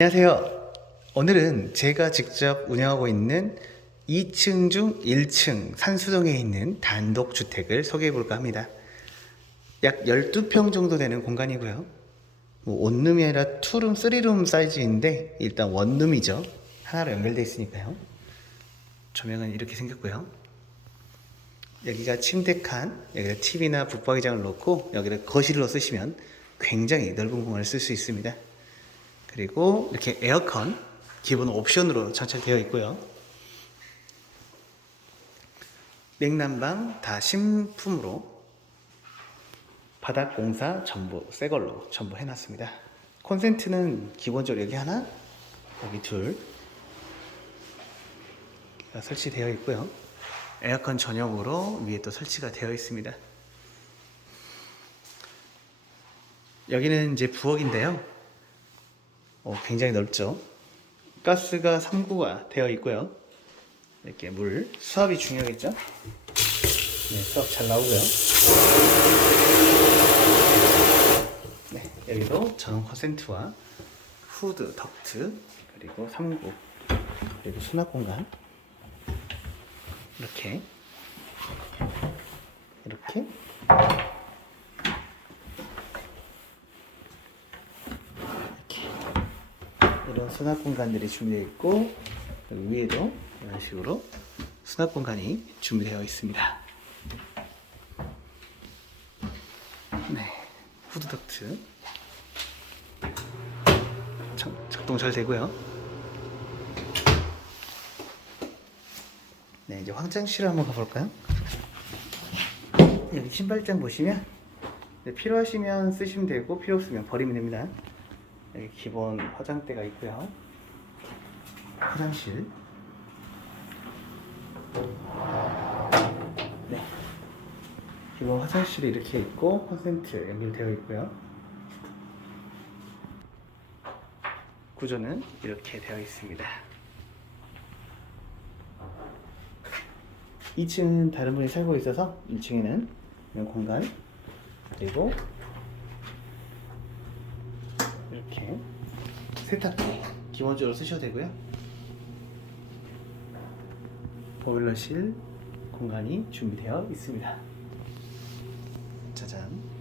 안녕하세요. 오늘은 제가 직접 운영하고 있는 2층 중 1층 산수동에 있는 단독 주택을 소개해 볼까 합니다. 약 12평 정도 되는 공간이고요. 뭐 원룸이 아니라 투룸, 쓰리룸 사이즈인데 일단 원룸이죠. 하나로 연결되어 있으니까요. 조명은 이렇게 생겼고요. 여기가 침대 칸, 여기다 TV나 붙박이장을 놓고 여기를 거실로 쓰시면 굉장히 넓은 공간을 쓸 수 있습니다. 그리고 이렇게 에어컨 기본 옵션으로 장착되어 있고요. 냉난방 다 신품으로 바닥 공사 전부 새 걸로 전부 해놨습니다. 콘센트는 기본적으로 여기 하나, 여기 둘 설치되어 있고요. 에어컨 전용으로 위에 또 설치가 되어 있습니다. 여기는 이제 부엌인데요. 어, 굉장히 넓죠. 가스가 3구가 되어 있고요. 이렇게 물 수압이 중요하겠죠. 네, 수압 잘 나오고요. 네, 여기도 전원 콘센트와 후드, 덕트 그리고 3구 그리고 수납 공간 이렇게 이렇게 이런 수납 공간들이 준비되어 있고 위에도 이런 식으로 수납 공간이 준비되어 있습니다. 네, 후드 덕트 작- 작동 잘 되고요. 네, 이제 화장실을 한번 가볼까요? 여기 신발장 보시면 네, 필요하시면 쓰시면 되고 필요 없으면 버리면 됩니다. 여기 기본 화장대가 있고요. 화장실. 네. 기본 화장실이 이렇게 있고 콘센트 연결되어 있고요. 구조는 이렇게 되어 있습니다. 2층은 다른 분이 살고 있어서 1층에는 이런 공간 그리고 이렇게 세탁기 기본적으로 쓰셔도 되고요. 보일러실 공간이 준비되어 있습니다. 짜잔.